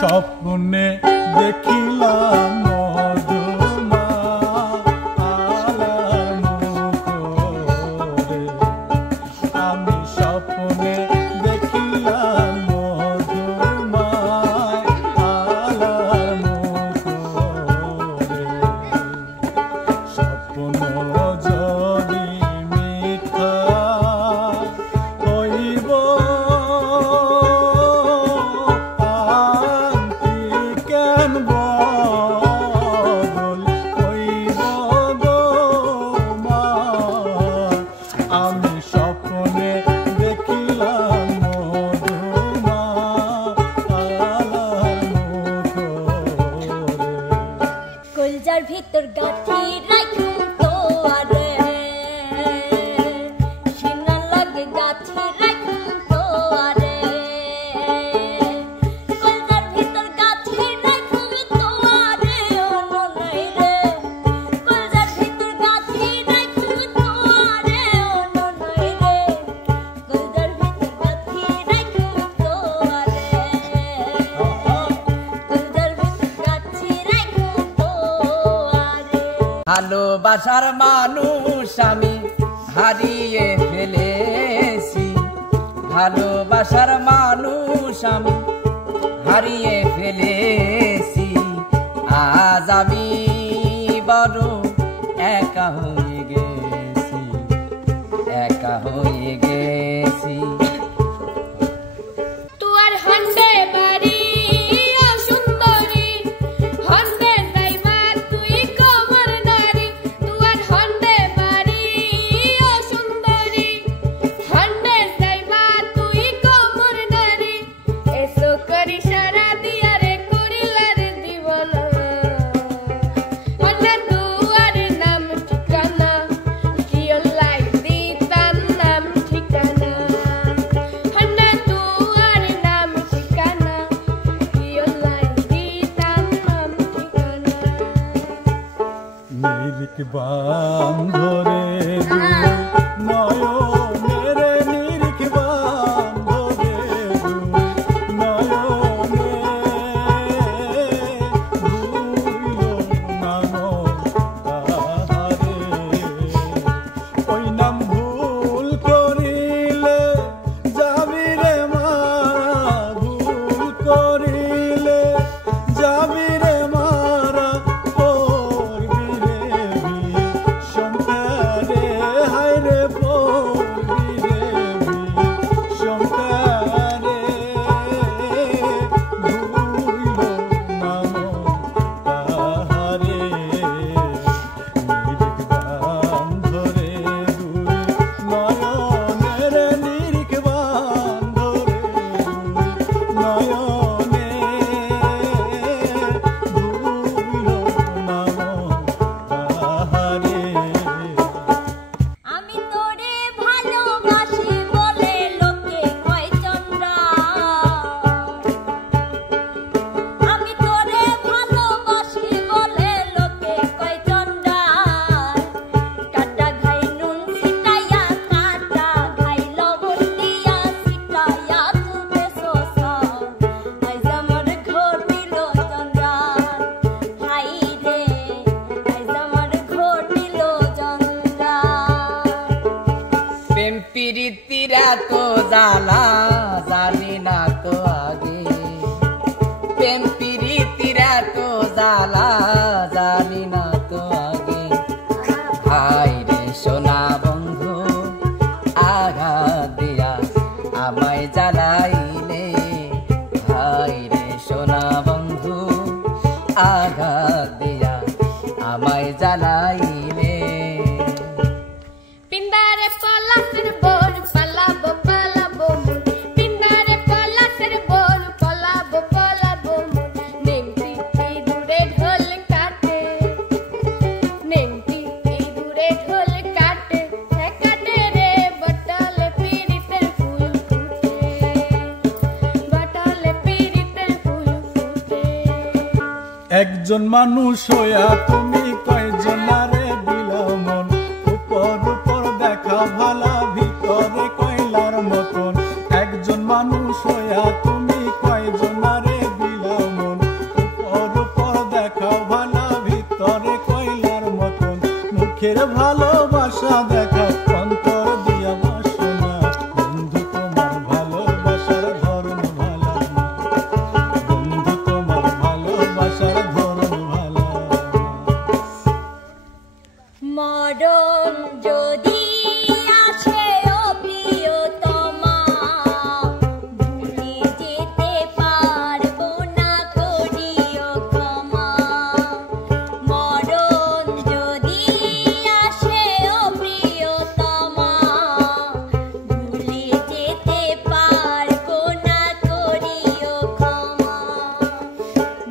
স্বপ্নে দেখিলাম মধুমা আলার মুখরে, আমি স্বপ্নে দেখিলাম মধুমা আলার মুখরে। স্বপ্ন যদি মিথ্যা হইব আমি স্বপ্নে দেখিলাম মধুমা আলার মুখরে। কলজার ভিতর গাঁথি রাখুম তোয়ারে, সিনা লাগে গাঁথি রাখুম তোয়ারে। কলজার ভিতর গাঁথি রাখুম তোয়ারে ও ননাই রে, কলজার ভিতর গাঁথি রাখুম তোয়ারে ও ননাই রে, কলজার ভিতর গাঁথি রাখুম তোয়ারে, কলজার ভিতর গাঁথি রাখুম তোয়ারে। ভালোবাসার মানুষ আমি হারিয়ে ফেলেছি, ভালোবাসার মানুষ আমি হারিয়ে ফেলেছি। আজ আমি বড় একা হয়ে গেছি, একা হয়ে গেছি। তুয়ার হন্ডে বাড়ি ও সুন্দরী, হন্ডে যাইবা তুই কমর নারী। তুয়ার হন্ডে বাড়ি ও সুন্দরী, হন্ডে যাইবা তুই কমর নারী। এসো করি সারা দিয়া রে করিলার দিবানা, হন্ডে তুয়ার নাম ঠিকানা কি লাই দিতাম নাম ঠিকানা, হন্ডে তুয়ার নাম ঠিকানা কি লাই দিতাম নাম ঠিকানা। নিরিখ বাম ধরে নয়নের, নিরিখ বাম ধরে নয়নে ভুলো নাম তাহারে। ওই নাম ভুল করিলে যাবি রে মারা, ভুল করিলে যাবি রে মারা, পড়বি রে বিষমতারে, হায় রে পড়বি রে বিষমতারে। ভুইল নাম তাহারে, নিরিখ বাম ধরে নয়নের, নিরিখ বাম ধরে নয়নে ভুইল নাম তাহারে। আমি তোরে ভালোবাসি বলে লোকে কয় চন্দ্রা, আমি তোরে ভালোবাসি বলে লোকে কয় চন্দ্রা। কাটা ঘাই নুন ছিটাইয়া, কাটা ঘাই লবণ দিয়া ছিটাইয়া তুবে শোষা, আইজ আমার ঘটিল চন্দ্রা, হাই রে আইজ আমার ঘটিল চন্দ্রা। প্রেম প্রীতিরা তো জানা জানি না তো আগে, প্রেম প্রীতিরা তো জানা জানি না তো আগে। হায় রে সোনা বন্ধু আঘাত দিয়া আমায় জ্বালাইলে, হায় রে সোনা বন্ধু আঘাত দিয়া আমায় জ্বালাইলে। পিন্ডারে পলাশের বোন পালাবো পালাবো মন, পিন্ডারে পলাশের বোন পালাবো পালাবো মন। নেংটি এই দূরে ঢোল কাটে, নেংটি এই দূরে ঢোল কাটে, সে কাটে রে বটলে পিরিতের ফুল ফুটে, বটলে পিরিতের ফুল ফুটে। একজন মানুষ হইয়া তুমি কয়জনারে দিলা মন, উপর উপর দেখা ভালা ভিতরে কয়লার মতন। একজন মানুষ হইয়া তুমি কয়জনারে দিলা বুকের ভালোবাসা দেখাও অন্তর দিয়া বাসনা বন্ধু তোমার ভালোবাসার ধরন ভালো না বন্ধু তোমার ভালোবাসার ধরন ভালো মরণ যদি আসে ও প্রিয়তমা ভুলে যেতে পারবো না করিও ক্ষমা মরণ যদি আসে ও প্রিয়তমা ভুলে যেতে পারবো না করিও ক্ষমা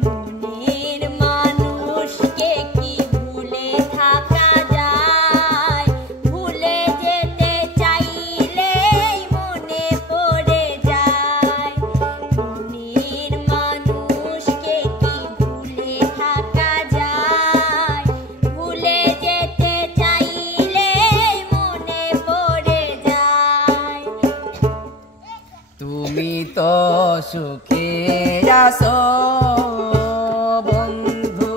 মনের মানুষকে কি ভুলে থাকা যায় ভুলে যেতে চাইলেই মনে পড়ে যায় মনের মানুষকে কি ভুলে থাকা যায় ভুলে যেতে চাইলেই মনে পড়ে যায় তুমি তো সুখে আছো বন্ধু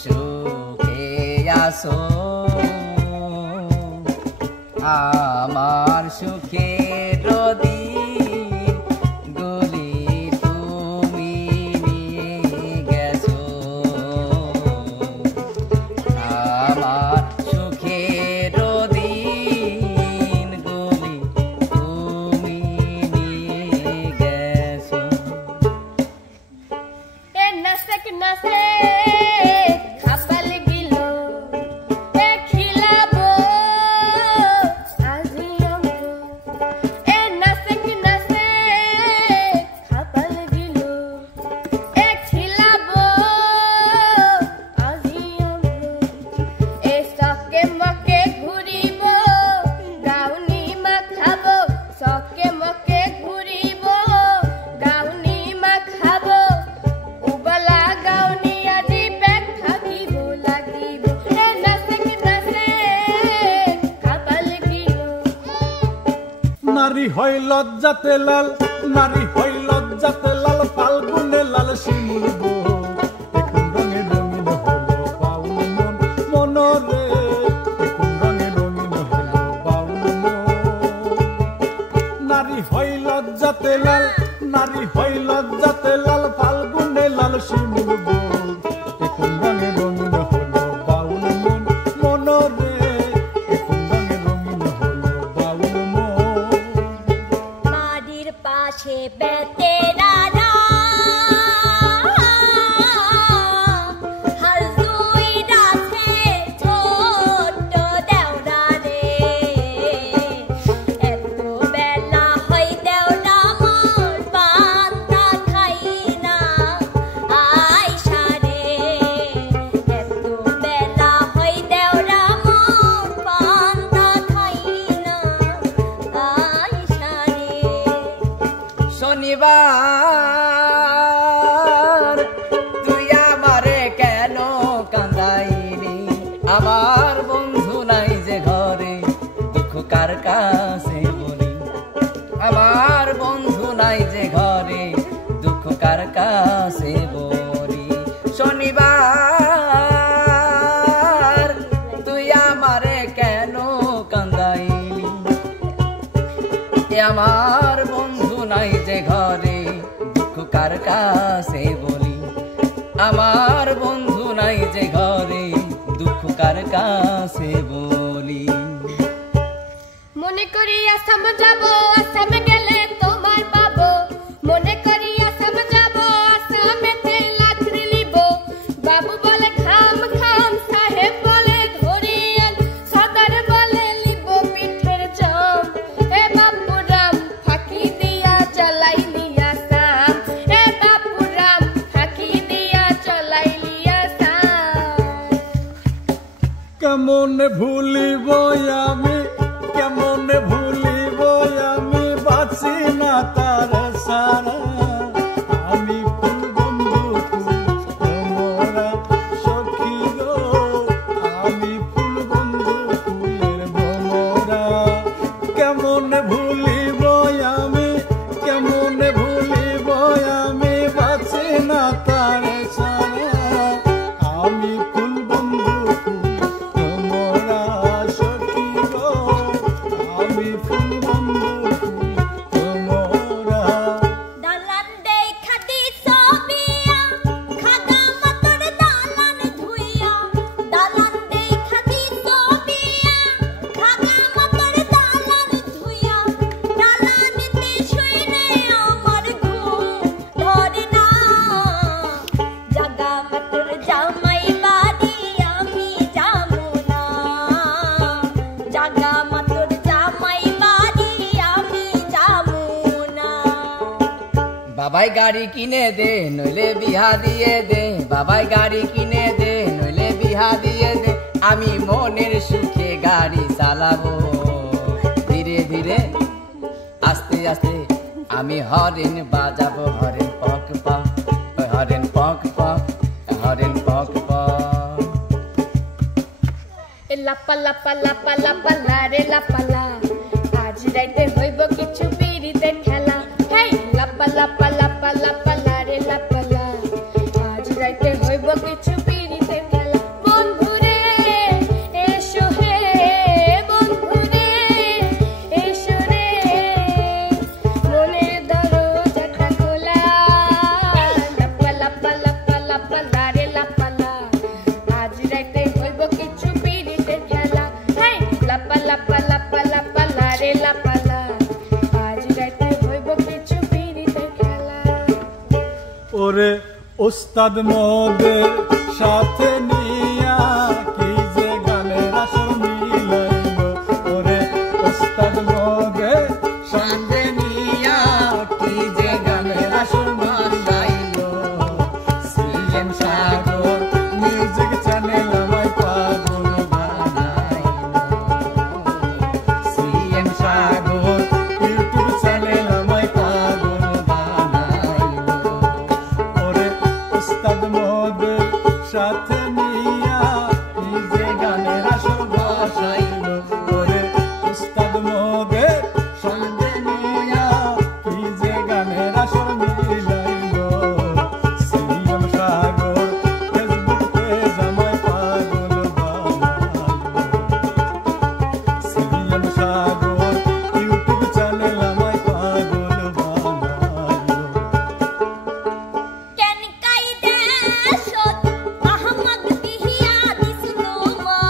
সুখে আছো আমার সুখের দিন গুলি তুমি নিয়ে গেছো আমার সুখের দিন গুলি তুমি নিয়ে গেছো এ নাসক নাসে খাপাল গিল এ খিলাবো আজি অঙ্গ এ নাসক নাসে খাপাল গিল এ খিলাবো আজি অঙ্গ এ সকে মকে ঘুরিব গাউনি মাখাবো সকে মকে ঘুরিব গাউনি মাখাবো উবলা গাউনি আজি পেট থাকিব লাগিব এ নাসে খাপাল গিল নারী হয় লজ্জাতে লাল নারী হয় লজ্জাতে লাল ফাল্গুনে লাল শিমুল বউ এখন রঙে রঙিন হলো বাউল মন মনরে এখন রঙে রঙিন হলো বাউল মন নারী হয় লজ্জাতে লাল নারী হয় লজ্জাতে লাল ফাল্গুনে লাল শিমুল বউ এখন রঙে রঙিন হলো বাউল মন মনরে এখন রঙে রঙিন হলো বাউল মন বাড়ির পাশে বেতেরারা হাল দুই রাখে ছোট্ট দেওরা রে এত বেলা হয় দেওরা মোর পান্তা খাই না আয়সা রে এত বেলা হয় দেওরা মোর পান্তা খাই না আয়সা রে শনিবার তুই আমারে কেন কান্দাইলি আমার বন্ধু নাই যে ঘরে দুঃখ কার কাছে বলি আমার বন্ধু নাই যে ঘরে দুঃখ কার কাছে বলি শনিবার তুই আমারে কেন কান্দাইলি আমার বন্ধু নাই যে ঘরে দুঃখ কার কাছে বলি আমার বন্ধু নাই যে ঘরে দুঃখ কার কাছে বলি মনে করি আসাম যাব আসামে গেলে তোমায় পাবো মনে করি আসাম যাব আসামেতে লাকড়ি লিব বাবু বলে খাম খাম সাহেব বলে ধরিয়েন সদর বলে লিব পিঠের চাম এ বাপুরাম ফাঁকি দিয়া চালাইলি আসাম এ বাপুরাম ফাঁকি দিয়া চালাইলি আসাম কেমন ভুলিব আমি কেমন ভুলিব আমি বাঁচি না তার সারা আমি ফুল বন্ধু তোমরা সখী গো আমি ফুল বন্ধু ফুলের ভোমরা কেমন ভুলিব আমি কেমন ভুলিব আমি বাঁচি না তার সারা আমি ফুল বন্ধু ফুল গাড়ি কিনে দে নইলে বিহা দিয়ে দে, বাবাই গাড়ি কিনে দে নইলে বিহা দিয়ে দে, আমি মনের সুখে গাড়ি চালাবো ধীরে ধীরে আস্তে আস্তে, আমি হরেন বাজাবো হরেন পক পক, হরেন পক পক, হরেন পক পক। লাপা লাপা লাপা লাপা লারে লাপালা, আজ রাইতে হইব কিছু পিড়িতে খেলা। হেই লাপা লাপা লাপা লাপা লারে লাপালা, আজ রাইতে হইব কিছু পিড়িতে খেলা। বন্ধুরে এসো হে, বন্ধুরে এসো রে, মনের দরজাটা খোলা। লাপা লাপা লাপা লাপা লারে লাপালা, আজ রাইতে হইব কিছু পিড়িতে খেলা। হেই লাপা লাপা লাপা লাপা লারে লাপালা, আজ রাইতে হইব কিছু পিড়িতে খেলা। ওরে ওস্তাদ মোদের সাথে নিয়া কি যে গানের আসর মিলাইল, ওরে ওস্তাদ মোদের সাথে নিয়া কি যে গানের আসর মিলাইল। সিএম সাগর মিউজিক চ্যানেল আমায় পাগল বানাইল, সিএম সাগর ইউটিউব চ্যানেল আমায় পাগল বানাইল। ওরে ওস্তাদ মোদের সাথে নিয়া কি যে গানের আসর বসাইল, ওরে ওস্তাদ মোদের সাথে নিয়া কি যে গানের আসর মিলাইল। সিএম সাগর ফেসবুক পেজ আমায় পাগল বানাইল, সিএম সাগর ইউটিউব চ্যানেল আমায় পাগল বানাইল। কেন কাইদে সত আহমদ দিহিয়া দিসনো মা,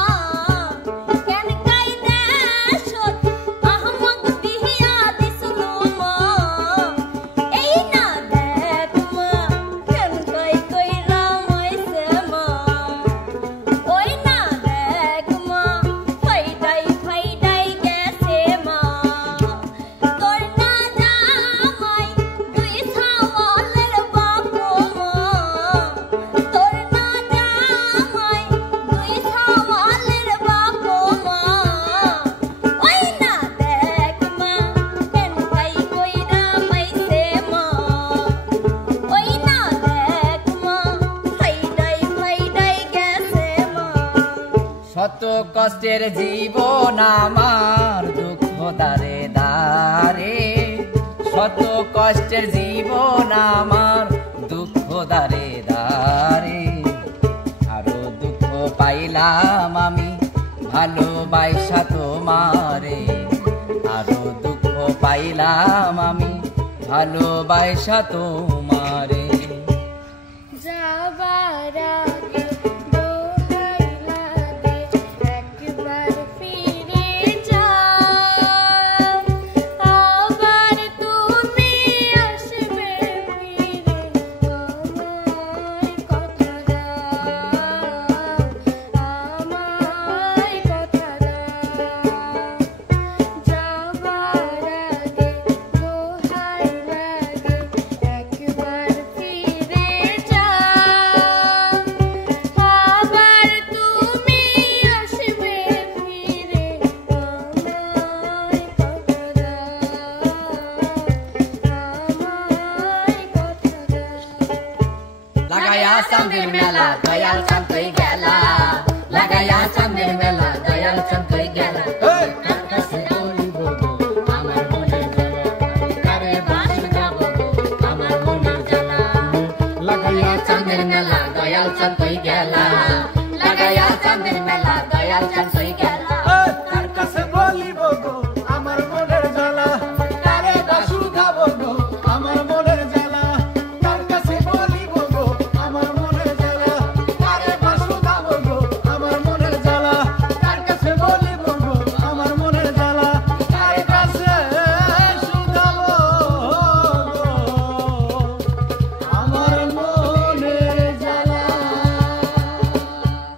কেন কাইদে সত আহমদ দিহিয়া দিসনো মা। এই না দেখ মা কেন কই কইরা মইছে মা, ওই না দেখ মা ফাইদাই ফাইদাই গেছে মা। তোর না জামাই দুই ছাওয়ালের বাপ মা, তোর না জামাই দুই ছাওয়ালের বাপ মা। ওই না দেখ মা কেন কই কইরা মইছে মা, ওই না দেখ মা ফাইদাই ফাইদাই গেছে মা। শত কষ্টের জীবন আমার দুঃখ দারে দারে, শত কষ্টের জীবন আমার দুঃখ দারে দারে, আরো দুঃখ পাইলাম আমি ভালোবাসা তোমারে, আরো দুঃখ পাইলাম আমি ভালোবাসা তোমারে। যাবার আগে দোহাই লাগে একবার ফিরে যাও, আবার তুমি আসবে ফিরে আমায় কথা দাও, আমায় কথা দাও। যাবার আগে দোহাই লাগে একবার ফিরে যাও, আবার তুমি আসবে ফিরে আমায় কথা দাও, আমায় কথা দাও। লাগায়া চাঁদের মেলা দয়াল চাঁদ কই গেলা, লাগায়া চাঁদের মেলা দয়াল চাঁদ কই গেলা। কার কাছে বলিব গো আমার মনের জ্বালা, কারে বাসি যাব গো আমার মনের জ্বালা। লাগায়া চাঁদের মেলা দয়াল চাঁদ কই গেলা, লাগায়া চাঁদের মেলা দয়াল চাঁদ কই গেলা। কার কাছে বলিব গো